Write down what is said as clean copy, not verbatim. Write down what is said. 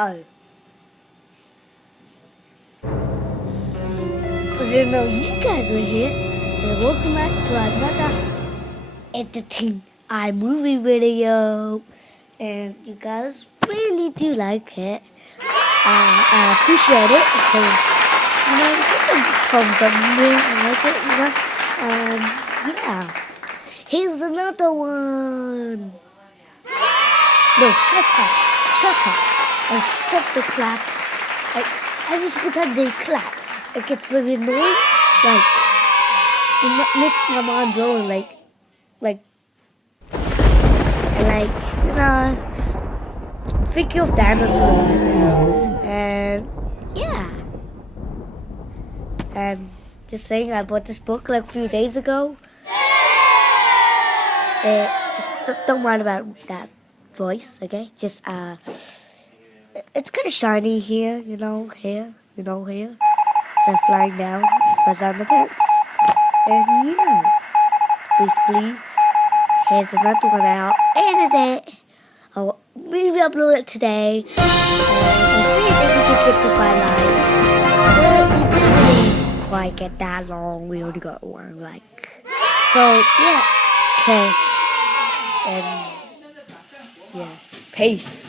Oh. I didn't know you guys were here. And welcome back to another editing iMovie video. And you guys really do like it. I appreciate it because, get some thumbs up there. I like it, yeah. Here's another one. No, shut up. And stop the clap. Every single time they clap, it gets very annoying. It makes my mind blow. Thinking of dinosaurs right now. And yeah. And just saying, I bought this book a few days ago. Just don't mind about that voice, okay? Just it's kind of shiny here, here. So flying down, fuzz on the pants. And yeah, basically, here's another one out. And I'll maybe upload it today. And see if we can get to 5 likes. But we didn't really quite get that long. We only got 1 like. So yeah, okay. And yeah, peace.